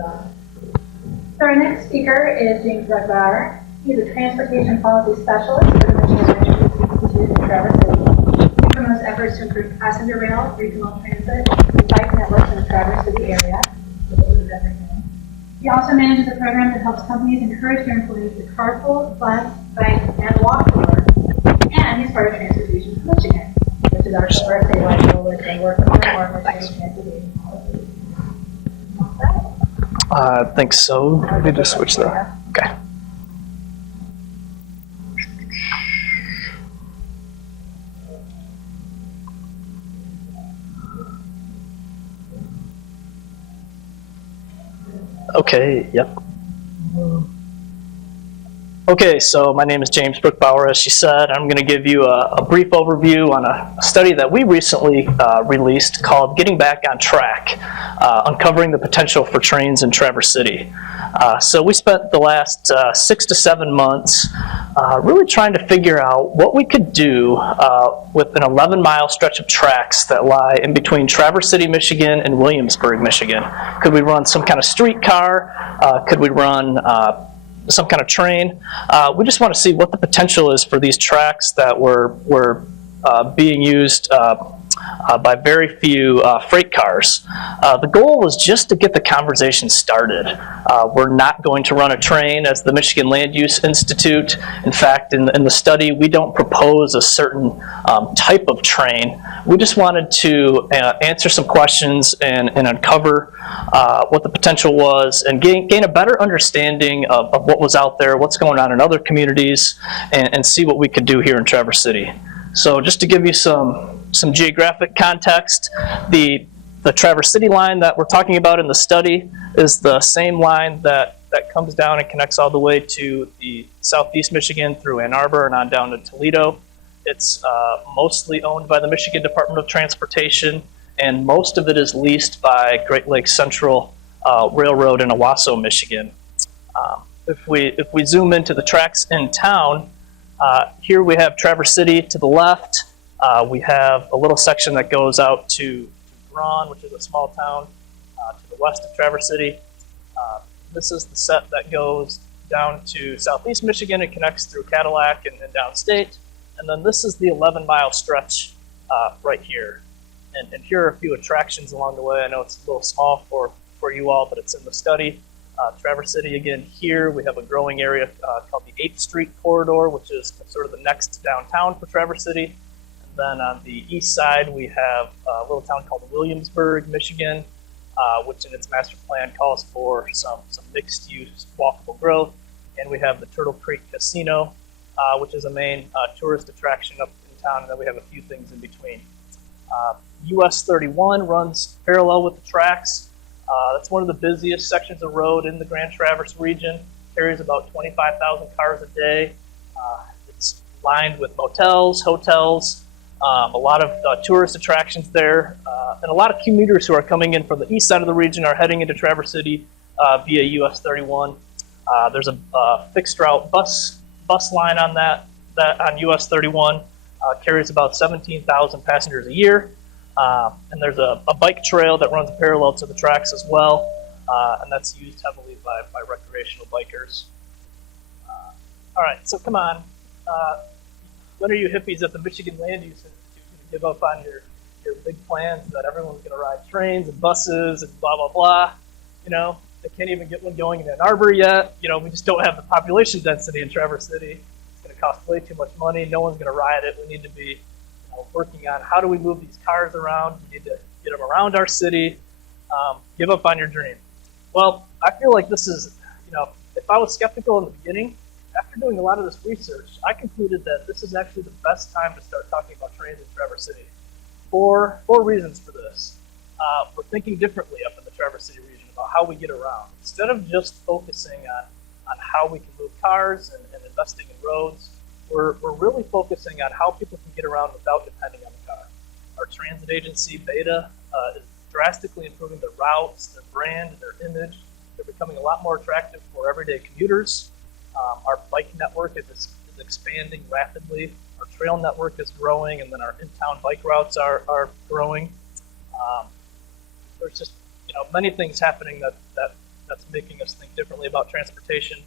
So our next speaker is James Bruckbauer. He's a transportation policy specialist for the Michigan Land Use Institute in Traverse City. He promotes efforts to improve passenger rail, regional transit, and bike networks in the Traverse City area. He also manages a program that helps companies encourage their employees to carpool, bus, bike, and walk to work. And he's part of Transportation for Michigan, which is our short statewide goal with a work on reform of transportation policy. I think so. Let me just switch that. Okay. Okay, yep. Okay, so my name is James Bruckbauer, as she said. I'm going to give you a brief overview on a study that we recently released called Getting Back on Track, Uncovering the Potential for Trains in Traverse City. So we spent the last 6 to 7 months really trying to figure out what we could do with an 11-mile stretch of tracks that lie in between Traverse City, Michigan and Williamsburg, Michigan. Could we run some kind of streetcar? Could we run some kind of train? We just want to see what the potential is for these tracks that were being used by very few freight cars. The goal was just to get the conversation started. We're not going to run a train as the Michigan Land Use Institute. In fact, in the study, we don't propose a certain type of train. We just wanted to answer some questions and uncover what the potential was and gain a better understanding of what was out there, what's going on in other communities, and see what we could do here in Traverse City. So just to give you some geographic context, the Traverse City line that we're talking about in the study is the same line that comes down and connects all the way to the southeast Michigan through Ann Arbor and on down to Toledo. It's mostly owned by the Michigan Department of Transportation, and most of it is leased by Great Lakes Central Railroad in Owasso, Michigan. If we zoom into the tracks in town, here we have Traverse City to the left. We have a little section that goes out to Braun, which is a small town to the west of Traverse City. This is the set that goes down to southeast Michigan and connects through Cadillac and downstate. And then this is the 11-mile stretch right here. And here are a few attractions along the way. I know it's a little small for you all, but it's in the study. Traverse City, again, here we have a growing area called the 8th Street Corridor, which is sort of the next downtown for Traverse City. And then on the east side, we have a little town called Williamsburg, Michigan, which in its master plan calls for some mixed-use walkable growth. And we have the Turtle Creek Casino, which is a main tourist attraction up in town, and then we have a few things in between. US 31 runs parallel with the tracks. That's one of the busiest sections of road in the Grand Traverse region. Carries about 25,000 cars a day. It's lined with motels, hotels, a lot of tourist attractions there, and a lot of commuters who are coming in from the east side of the region are heading into Traverse City via US 31. There's a fixed route bus line on that on US 31. Carries about 17,000 passengers a year. And there's a bike trail that runs parallel to the tracks as well, and that's used heavily by recreational bikers. All right, so come on. When are you hippies at the Michigan Land Use Institute going to give up on your big plans that everyone's going to ride trains and buses and blah, blah, blah? You know, they can't even get one going in Ann Arbor yet. You know, we just don't have the population density in Traverse City. It's going to cost way too much money. No one's going to ride it. We need to be working on how do we move these cars around. We need to get them around our city. Give up on your dream. Well, I feel like this is, if I was skeptical in the beginning, after doing a lot of this research, I concluded that this is actually the best time to start talking about trains in Traverse City. Four reasons for this. We're thinking differently up in the Traverse City region about how we get around. Instead of just focusing on how we can move cars and investing in roads, we're really focusing on how people can get around without depending on the car. Our transit agency, Beta, is drastically improving their routes, their brand, their image. They're becoming a lot more attractive for everyday commuters. Our bike network is expanding rapidly. Our trail network is growing, and then our in-town bike routes are growing. There's just many things happening that's making us think differently about transportation.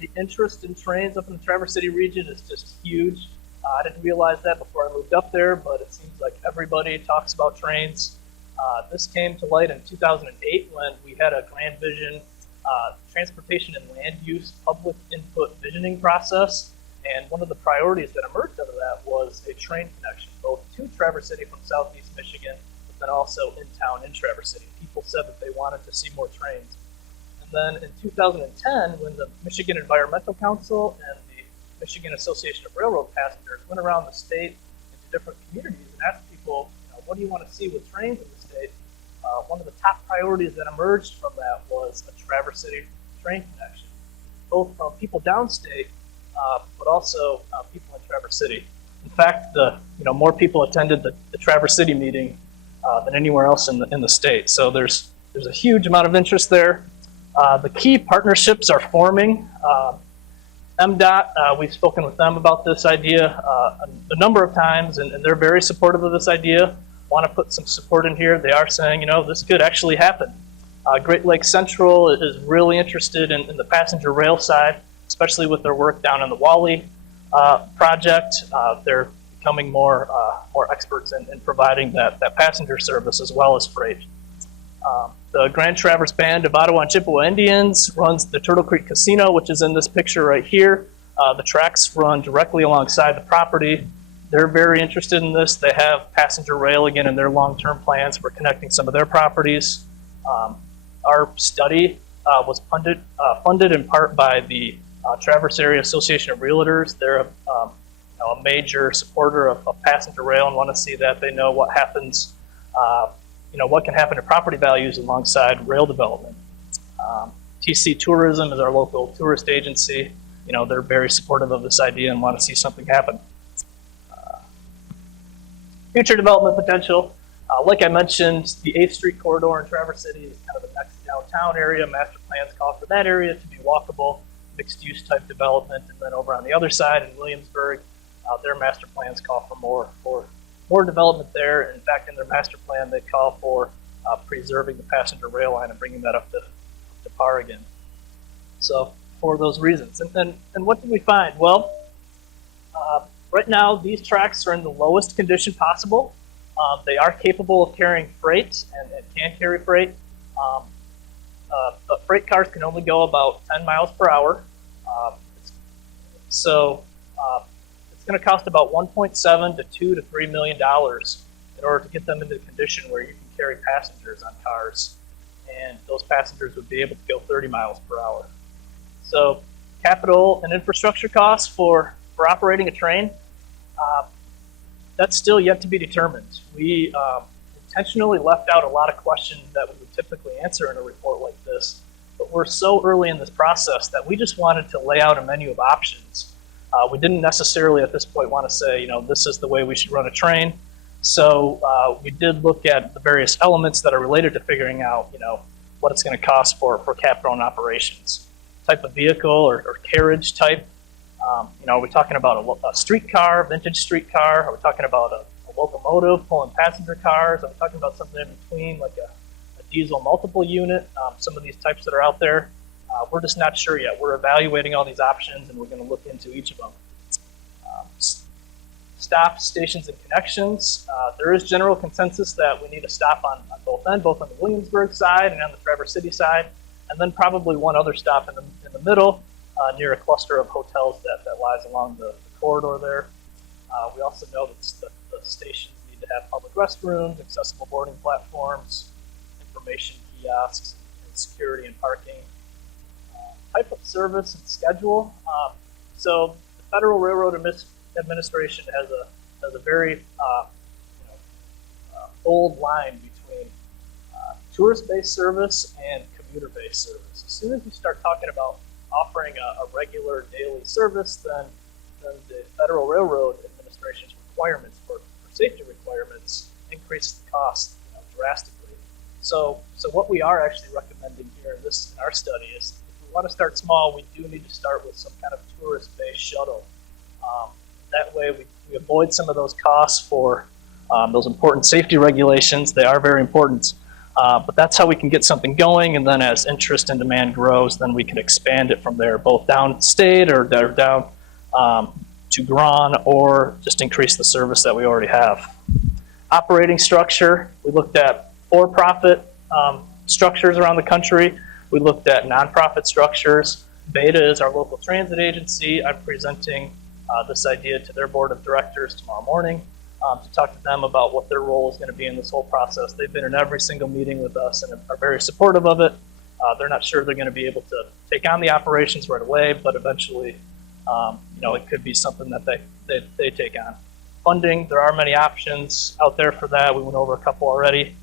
The interest in trains up in the Traverse City region is just huge. I didn't realize that before I moved up there, but it seems like everybody talks about trains. This came to light in 2008 when we had a Grand Vision transportation and land use public input visioning process. And one of the priorities that emerged out of that was a train connection, both to Traverse City from southeast Michigan, but then also in town in Traverse City. People said that they wanted to see more trains. And then in 2010, when the Michigan Environmental Council and the Michigan Association of Railroad Passengers went around the state into different communities and asked people, what do you want to see with trains in the state? One of the top priorities that emerged from that was a Traverse City train connection, both from people downstate, but also people in Traverse City. In fact, more people attended the Traverse City meeting than anywhere else in the state. So there's a huge amount of interest there. The key partnerships are forming. MDOT, we've spoken with them about this idea a number of times, and they're very supportive of this idea. Want to put some support in here. They are saying, this could actually happen. Great Lakes Central is really interested in the passenger rail side, especially with their work down in the Wally project. They're becoming more experts in providing that passenger service as well as freight. The Grand Traverse Band of Ottawa and Chippewa Indians runs the Turtle Creek Casino, which is in this picture right here. The tracks run directly alongside the property. They're very interested in this. They have passenger rail again in their long-term plans for connecting some of their properties. Our study was funded in part by the Traverse Area Association of Realtors. They're a major supporter of passenger rail and want to see that. They know what happens, what can happen to property values alongside rail development. TC Tourism is our local tourist agency. They're very supportive of this idea and want to see something happen. Future development potential. Like I mentioned, the 8th Street corridor in Traverse City is kind of the next downtown area. Master plans call for that area to be walkable, mixed-use type development. And then over on the other side in Williamsburg, their master plans call for more development there. In fact, in their master plan, they call for preserving the passenger rail line and bringing that up to par again. So for those reasons. And what did we find? Well, right now, these tracks are in the lowest condition possible. They are capable of carrying freight and can carry freight. But freight cars can only go about 10 miles per hour. So it's going to cost about $1.7 to $2 to $3 million in order to get them into a condition where you can carry passengers on cars. And those passengers would be able to go 30 miles per hour. So capital and infrastructure costs for operating a train, that's still yet to be determined. We intentionally left out a lot of questions that we would typically answer in a report like this, but we're so early in this process that we just wanted to lay out a menu of options. We didn't necessarily at this point want to say, this is the way we should run a train. So we did look at the various elements that are related to figuring out, what it's going to cost for capital and operations. Type of vehicle or carriage type. Are we talking about a streetcar, vintage streetcar? Are we talking about a locomotive pulling passenger cars? Are we talking about something in between, like a diesel multiple unit? Some of these types that are out there, we're just not sure yet. We're evaluating all these options, and we're going to look into each of them. Stops, stations, and connections. There is general consensus that we need a stop on both ends, both on the Williamsburg side and on the Traverse City side, and then probably one other stop in the middle, near a cluster of hotels that lies along the corridor there. We also know that the stations need to have public restrooms, accessible boarding platforms, information kiosks, and security and parking. Type of service and schedule. So the Federal Railroad Administration has a very bold line between tourist-based service and commuter-based service. As soon as you start talking about offering a regular daily service, then the Federal Railroad Administration's requirements for safety requirements increase the cost drastically. So what we are actually recommending here in our study is, if we want to start small, we do need to start with some kind of tourist-based shuttle. That way we avoid some of those costs for those important safety regulations. They are very important. But that's how we can get something going, and then as interest and demand grows, then we can expand it from there, both downstate or down to Gran, or just increase the service that we already have. Operating structure, we looked at for-profit structures around the country. We looked at nonprofit structures. Beta is our local transit agency. I'm presenting this idea to their board of directors tomorrow morning to talk to them about what their role is going to be in this whole process. They've been in every single meeting with us and are very supportive of it. They're not sure they're going to be able to take on the operations right away, but eventually, it could be something that they take on. Funding, there are many options out there for that. We went over a couple already.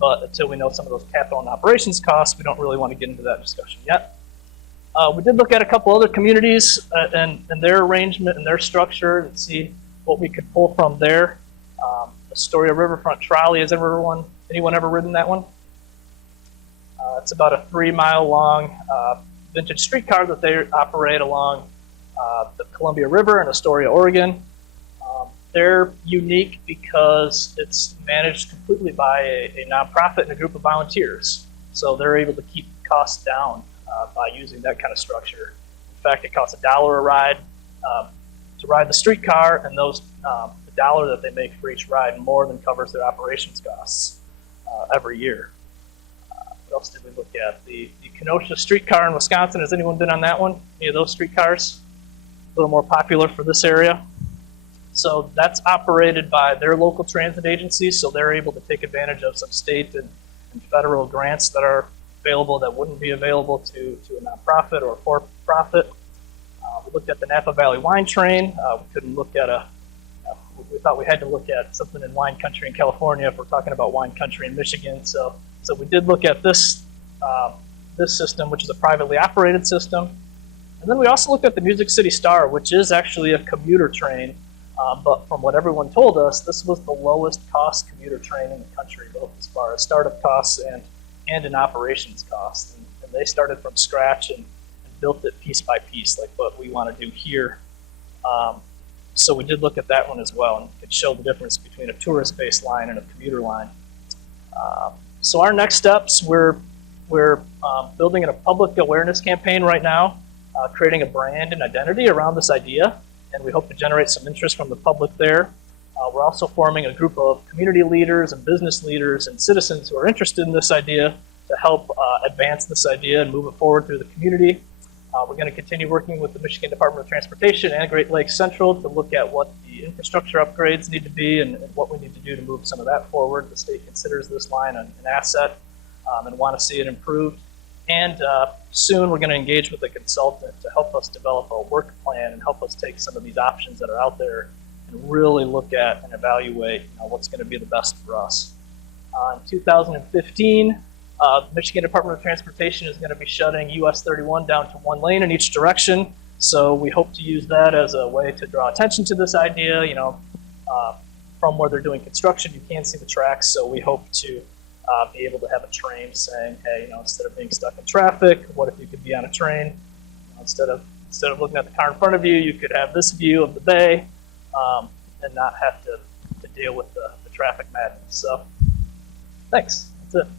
But until we know some of those capital and operations costs, we don't really want to get into that discussion yet. We did look at a couple other communities and their arrangement and their structure and see what we could pull from there. Astoria Riverfront Trolley, has anyone ever ridden that one? It's about a 3-mile long vintage streetcar that they operate along the Columbia River in Astoria, Oregon. They're unique because it's managed completely by a nonprofit and a group of volunteers. So they're able to keep costs down by using that kind of structure. In fact, it costs $1 a ride to ride the streetcar, and the $1 that they make for each ride more than covers their operations costs every year. What else did we look at? The Kenosha streetcar in Wisconsin. Has anyone been on that one? Any of those streetcars? A little more popular for this area. So that's operated by their local transit agency, so they're able to take advantage of some state and federal grants that are available that wouldn't be available to a nonprofit or a for-profit. We looked at the Napa Valley Wine Train. We couldn't look at we thought we had to look at something in wine country in California if we're talking about wine country in Michigan. So we did look at this system, which is a privately operated system. And then we also looked at the Music City Star, which is actually a commuter train. But from what everyone told us, this was the lowest cost commuter train in the country, both as far as startup costs and in operations costs. And they started from scratch and built it piece by piece, like what we want to do here. So we did look at that one as well, and could show the difference between a tourist-based line and a commuter line. So our next steps, we're building a public awareness campaign right now, creating a brand and identity around this idea. And we hope to generate some interest from the public there. We're also forming a group of community leaders and business leaders and citizens who are interested in this idea to help advance this idea and move it forward through the community. We're going to continue working with the Michigan Department of Transportation and Great Lakes Central to look at what the infrastructure upgrades need to be and what we need to do to move some of that forward. The state considers this line an asset and want to see it improved. And soon we're going to engage with a consultant to help us develop a work plan and help us take some of these options that are out there and really look at and evaluate what's going to be the best for us. In 2015, the Michigan Department of Transportation is going to be shutting US 31 down to 1 lane in each direction. So we hope to use that as a way to draw attention to this idea. From where they're doing construction, you can see the tracks. So we hope to be able to have a train saying, hey, instead of being stuck in traffic, what if you could be on a train? Instead of looking at the car in front of you, you could have this view of the bay and not have to deal with the traffic madness. So thanks. That's it.